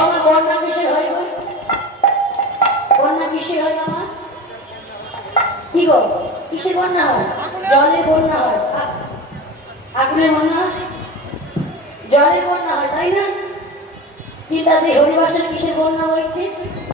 আমার বন্যা কিসের হয় গো? বন্যা কিসের হয় মামা? কি গো কিসের বন্যা হয়? জলের বন্যা হয়। আগুনের বন্যা হয়? জলের বন্যা হয় তাই না? কিন্তু আজ এই হরিবাসের কিসের বন্যা হয়েছে?